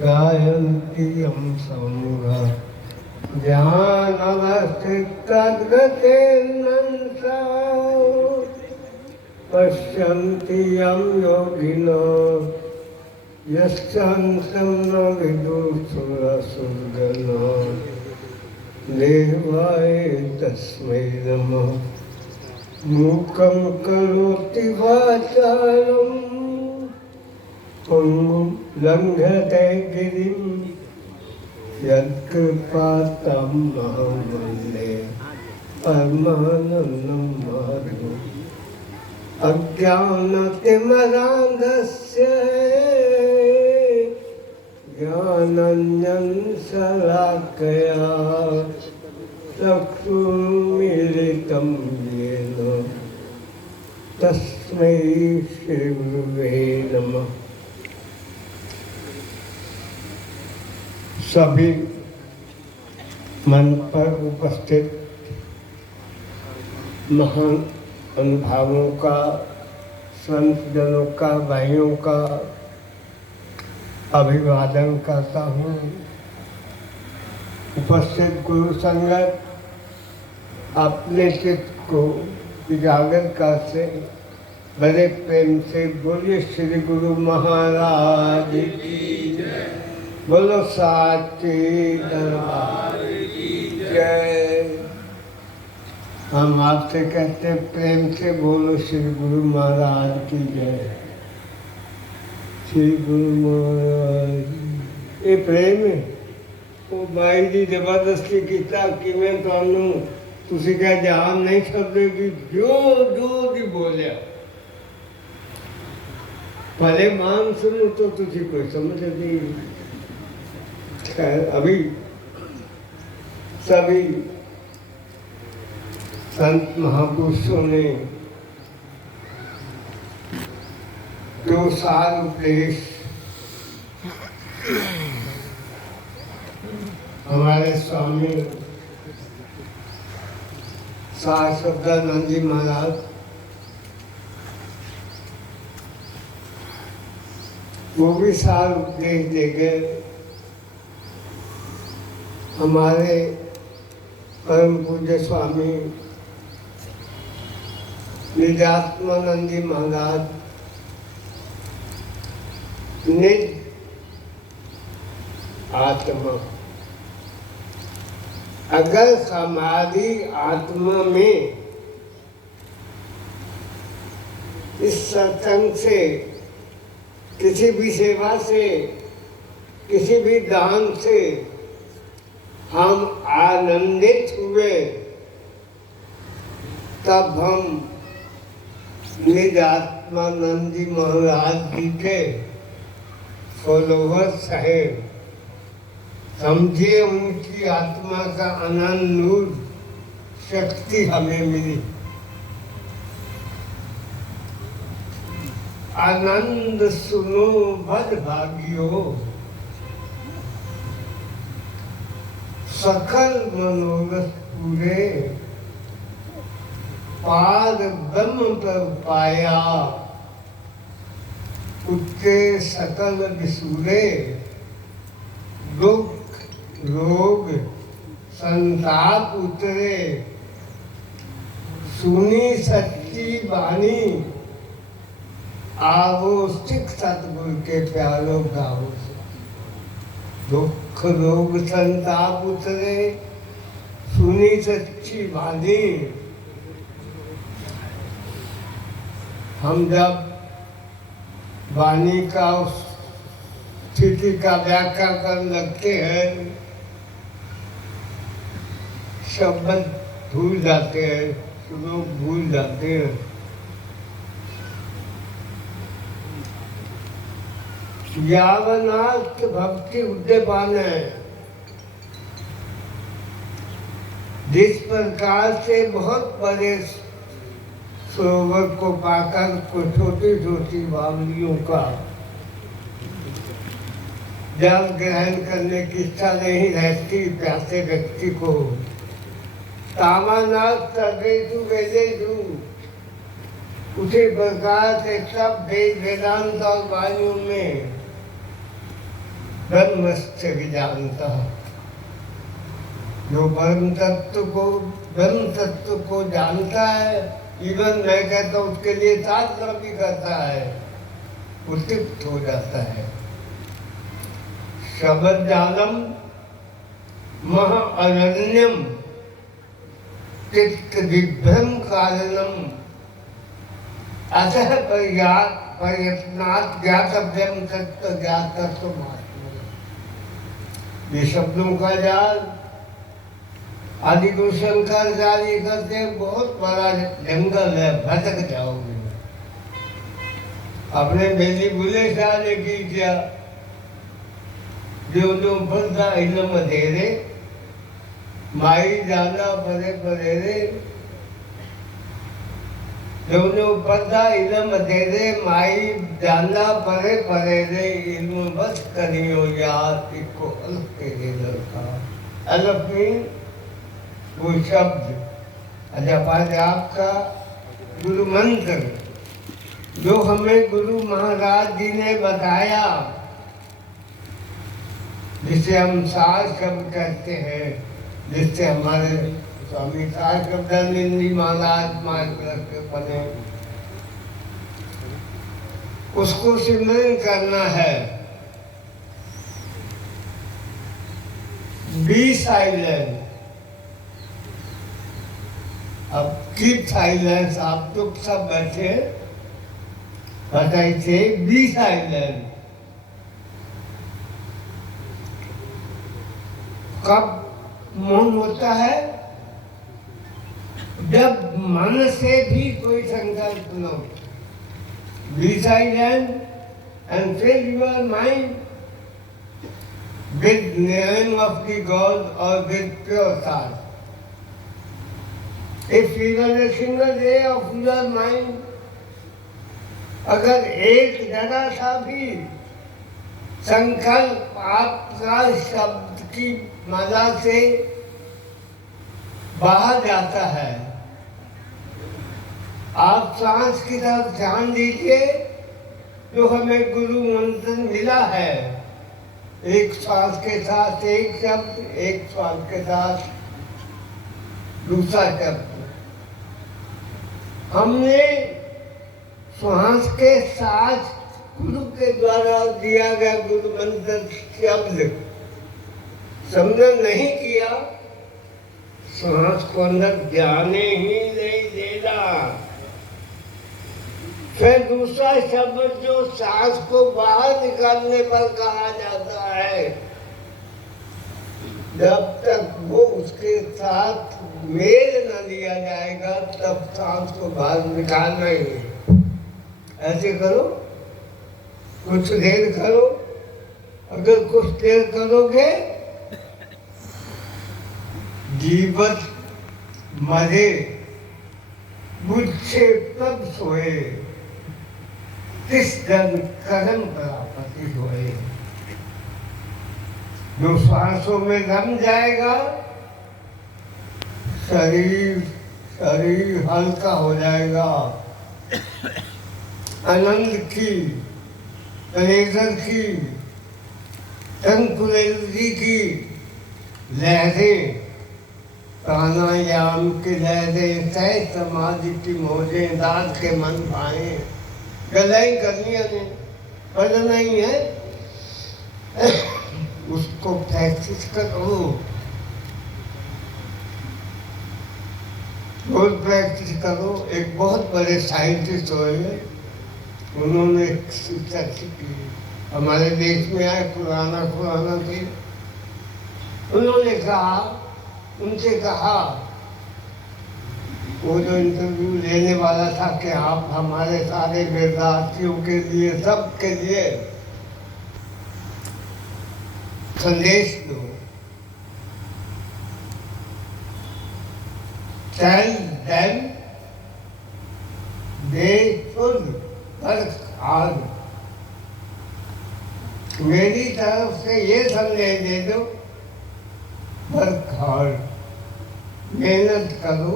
गायन्ति यं समूहा ध्यानवस्थितद्गतेर्नंसा पश्यन्ति यं योगिनो यस्यांसं न विदुषुरसुरगणो देवाय तस्मै नमः। मूकं करोति वाचालं पङ्गुं लङ्घयते गिरिं यत्कृपातमहं वन्दे परमानन्दं माधवम्। अज्ञानतिमिरान्धस्य ज्ञानाञ्जनशलाकया चक्षुरुन्मीलितं येन तस्मै श्रीगुरुवे नमः। सभी मंच पर उपस्थित महान अनुभावों का, संत जनों का, भाइयों का अभिवादन करता हूँ। उपस्थित गुरु संगत अपने चित्त को उजागर करते बड़े प्रेम से बोलिए श्री गुरु महाराज की जय, बोलो साचे दरबार की जय। हम आपसे कहते हैं प्रेम से बोलो श्री गुरु महाराज की जय। श्री गुरु महाराज ये प्रेम है। वो भाई जी जबरदस्ती किया कि मैं तुहानू तुसी क्या जान नहीं सकते कि जो जो भी बोलिया भले मान सुनो तो तुझे कोई समझ नहीं। खैर अभी सभी संत महापुरुषों ने 2 साल उपदेश हमारे स्वामी शाश्वतानंद जी महाराज वो भी साल उपदेश दे गए। हमारे परम पूज्य स्वामी निजात्मानंद जी महाराज निज आत्मा, अगर हमारी आत्मा में इस सत्संग से, किसी भी सेवा से, किसी भी दान से हम आनंदित हुए तब हम निज आत्मानंद जी महाराज जी के फॉलोवर्स हैं। समझिए उनकी आत्मा का अनंत नूर शक्ति हमें मिली। आनंद सुनो बद भागियो, सकल मनोरथ पूरे, पाद ब्रह्म पर पाया, उत्ते सकल विसूरे, दुख रोग संताप उतरे, सुनी सच्ची वाणी, आवो सिख सतगुरु के प्यारो गाओ। दुख रोग संताप उतरे, सुनी सच्ची वाणी। हम जब वाणी का स्थिति का व्याख्या करने लगते हैं, शब्द भूल जाते हैं, श्लोक भूल जाते हैं। यावनार्थ भक्ति उद्यपान है। जिस प्रकार से बहुत बड़े सरोवर को पाकर को छोटी छोटी बावलियों का जल ग्रहण करने की इच्छा नहीं रहती प्यासे व्यक्ति को, तामानाथ सर्वेषु वेदेषु, उसी प्रकार से सब वेद वेदांत और वाणियों में ब्रह्मस्य जानता, जो ब्रह्म तत्व को जानता है, इवन मैं कहता हूँ उसके लिए साधना भी करता है, उत्तिप्त हो जाता है। शब्द जालम महा अनन्यम चित्त विभ्रम कारणम अतः प्रयत्नात् ज्ञातव्यम तत्व ज्ञातत्व। ये शब्दों का जाल आदि गुरु शंकराचार्य करते हैं, बहुत बड़ा जंगल है, भटक जाओगे। अपने बेली बुले साले की क्या जो फलता इलम धेरे माई जाला परे परे रे, जो पदा इलम धेरे माई जाला परे परे रे, इल्म बस करियो याद इको अलग तेरे लड़का। अलग में वो शब्द अजपाद आपका गुरु मंत्र जो हमें गुरु महाराज जी ने बताया, जिसे हम सार शब्द कहते हैं, जिससे हमारे स्वामी सार शब्दानंद जी महाराज मार्ग बने, उसको सिमरन करना है। Be silent. अब कीप साइलेंस, आप तो सब बैठे बताइए, बी साइलेंट। कब मौन होता है? जब मन से भी कोई संकल्प न हो। Be silent and fill your mind with name of the God or with pure thought. If even a single day of your mind, अगर एक जरा सा भी संकल्प आपका शब्द की माला से बाहर जाता है, आप सांस की तरफ ध्यान दीजिए, जो हमें गुरु मंत्र मिला है। एक श्वास के साथ एक शब्द, एक श्वास के साथ दूसरा शब्द। हमने श्वास के साथ गुरु के द्वारा दिया गया गुरु मंत्र शब्द समझन नहीं किया, श्वास को अंदर जाने ही नहीं देना। फिर दूसरा शब्द जो सांस को बाहर निकालने पर कहा जाता है, जब तक वो उसके साथ मेल न लिया जाएगा तब सांस को बाहर निकालना ही है। ऐसे करो, कुछ देर करो। अगर कुछ देर करोगे, जीवत मरे मुझसे तब सोए, किस जन कर्म प्राप्ति होए। जो श्वासों में रम जाएगा, शरीर हल्का हो जाएगा। आनंद की, प्लेजर की, ट्रंक्विलिटी की लहरें, प्राणायाम की लहरें, तय समाधि की मौजें, दाद के मन पाए। गलाई करनी है, पढ़ना ही है, उसको प्रैक्टिस करो, रोज प्रैक्टिस करो। एक बहुत बड़े साइंटिस्ट हुए, उन्होंने शिक्षा की, हमारे देश में आए, पुराना थे। उन्होंने कहा, उनसे कहा, वो जो इंटरव्यू लेने वाला था, कि आप हमारे सारे विद्यार्थियों के लिए, सबके लिए संदेश दो। Tell them they should work hard. मेरी तरफ से ये संदेश दे दो, वर्क हार्ड, मेहनत करो,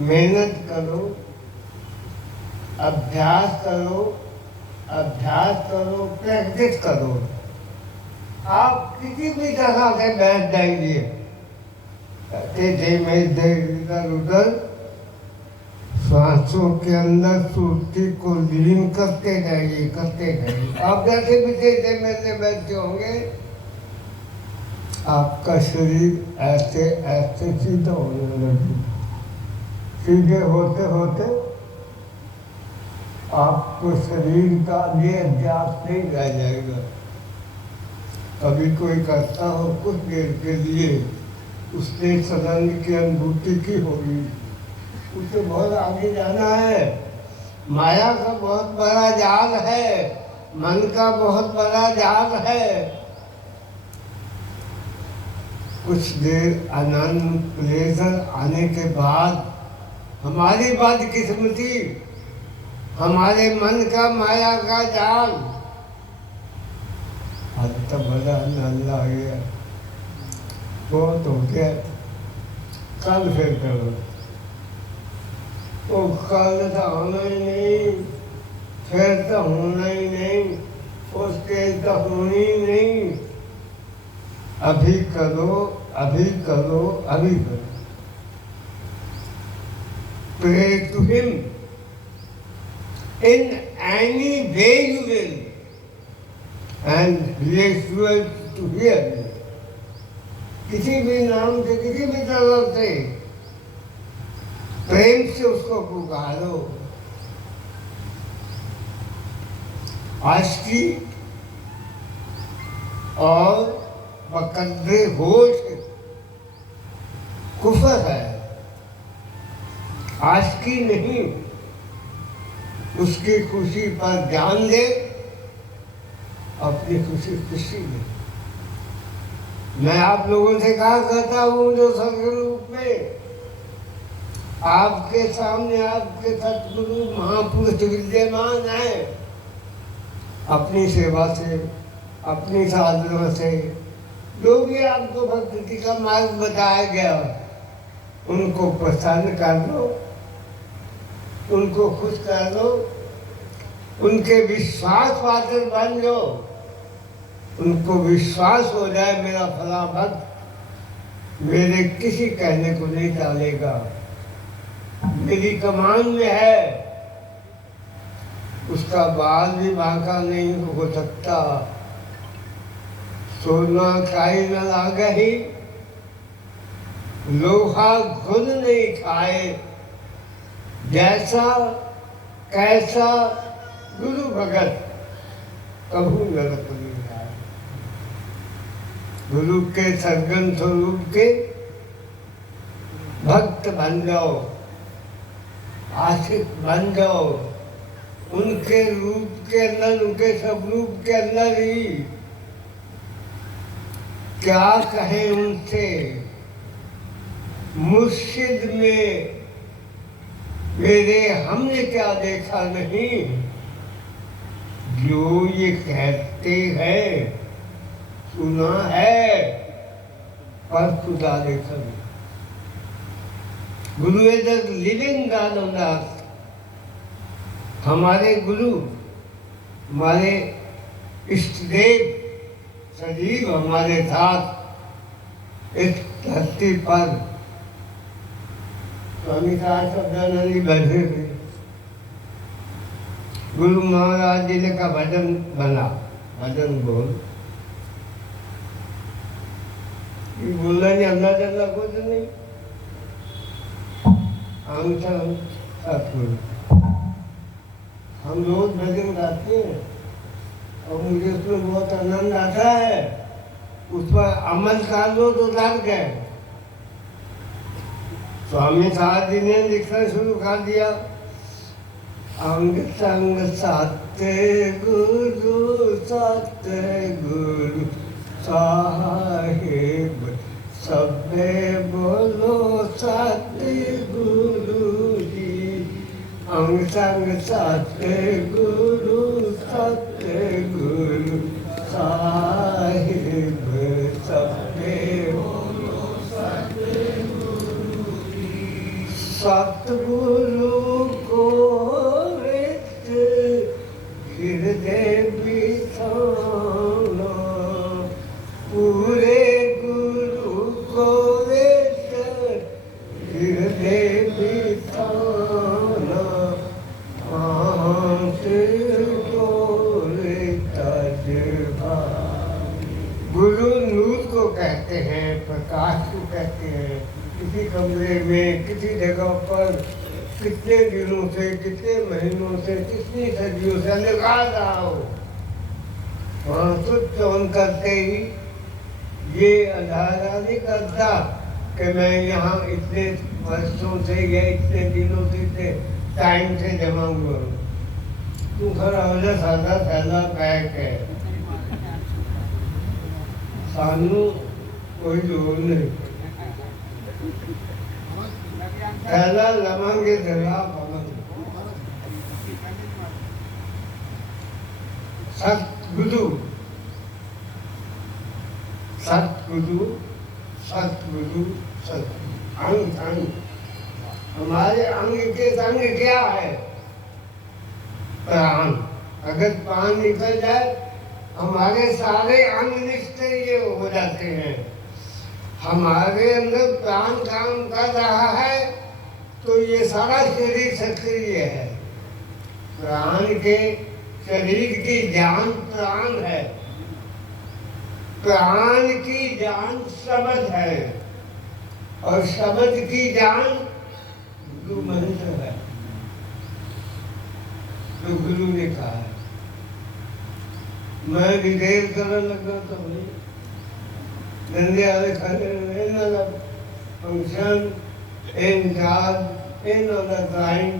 मेहनत करो, अभ्यास करो, अभ्यास करो, प्रैक्टिस करो। आप किसी भी जगह से बैठ जाएंगे, थे मैं इधर उधर सांसों के अंदर सुर्ती को लीन करते जाइए, करते जाइए। आप जैसे भी थे मेरे बैठे होंगे, आपका शरीर ऐसे ऐसे सीधा होने लगे। सीधे होते होते आपको शरीर का ये अभ्यास नहीं रह जाएगा। कभी कोई करता हो कुछ देर के लिए, उसने सदन की अनुभूति की होगी, उसे बहुत आगे जाना है। माया का बहुत बड़ा जाल है, मन का बहुत बड़ा जाल है। कुछ देर आनंद प्लेजर आने के बाद हमारी बदकिस्मती, हमारे मन का माया का जाल तो बड़ा नल्ला हो गया, बहुत हो गया, कल फिर करो। वो कल तो होना ही नहीं, फिर तो होना ही नहीं, उसके तो होनी नहीं। अभी करो, अभी करो, अभी करो। Pray to him in any way you will, and he is sure to hear you. किसी भी नाम से, किसी भी तरह से प्रेम से उसको पुकारो। आशिकी और बकद्रे होश कुफर है। आशिकी नहीं, उसकी खुशी पर ध्यान दे, अपनी खुशी खुशी में। मैं आप लोगों से कहा करता हूँ, जो सदगुरु में आपके सामने आपके सतगुरु महापुरुष विद्यमान है, अपनी सेवा से, अपनी साधना से, जो भी आपको भक्ति का मार्ग बताया गया, उनको प्रसन्न कर लो, उनको खुश कर लो, उनके विश्वास पात्र बन जाओ। उनको विश्वास हो जाए मेरा फला भक्त मेरे किसी कहने को नहीं टालेगा, मेरी कमान में है, उसका बाल भी बांका नहीं हो सकता। सोना खाई न लागे ही, लोहा घुन नहीं खाए, जैसा कैसा गुरु भगत कभू नरक नहीं आए। गुरु के सरगन स्वरूप के भक्त बन जाओ, आशिक बन जाओ, उनके रूप के अंदर, उनके स्वरूप के अंदर ही। क्या कहें उनसे, मुर्शिद में मेरे हमने क्या देखा नहीं, जो ये कहते हैं सुना है पर खुदा देखा नहीं। गुरु is the living God on the earth. हमारे गुरु, हमारे इष्ट देव सजीव हमारे साथ इस धरती पर स्वामी सदानंद बैठे थे। गुरु महाराज जी ने का भजन बना, भजन बोल बोलना नहीं, अंदर चलना कुछ नहीं। हम सतगुरु, हम रोज भजन गाते हैं और मुझे उसमें बहुत आनंद आता है। उस पर अमल कर लो तो डर गए। स्वामी साहब जी ने लिखना शुरू कर दिया, अंग संग सत्य गुरु साहेब, सबे बोलो सत्य गुरु जी। अंग संग सत्य गुरु साहेब, सबे बोलो सत्य गुरु जी। सतगुरु को हृदय बिठाना, कहते हैं, प्रकाश को कहते हैं। किसी कमरे में किसी जगह पर कितने दिनों से, कितने महीनों से, कितनी सदियों से लगा रहा हो, वहाँ स्विच ऑन करते ही ये अंधारा नहीं करता कि मैं यहाँ इतने वर्षों से या इतने दिनों से, इतने टाइम से जमा हुआ हूँ। तू खरा हो जा, सादा थैला पैक है, सानू कोई जोर नहीं। थैला लवांगे जरा पलंग। सतगुरु, सतगुरु, सतगुरु, सतगुरु। अंग अंग, हमारे अंग के संग क्या है? प्राण। अगर प्राण निकल जाए हमारे सारे अंग निष्क्रिय हो जाते हैं। हमारे अंदर प्राण काम कर रहा है तो ये सारा शरीर सक्रिय है। प्राण के शरीर की जान प्राण है, प्राण की जान शब्द है, और शब्द की जान गुरु मंत्र है, जो गुरु ने कहा है। मैं विदेर करने लगा तो भाई धंधे वाले खड़े function in charge in client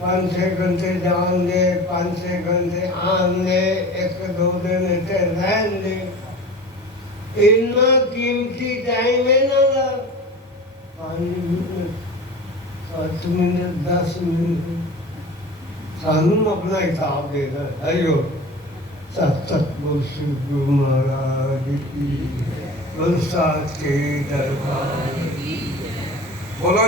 5-6 घंटे जान दे, 5-6 घंटे आन दे, 1-2 दिन इतने रहन दे। इतना कीमती टाइम है ना, 5 मिनट, 7 मिनट, 10 मिनट सानू अपना हिसाब देगा। अयो सतगुरु गुरु महाराज की, बलसाज के दरबार। बोलो।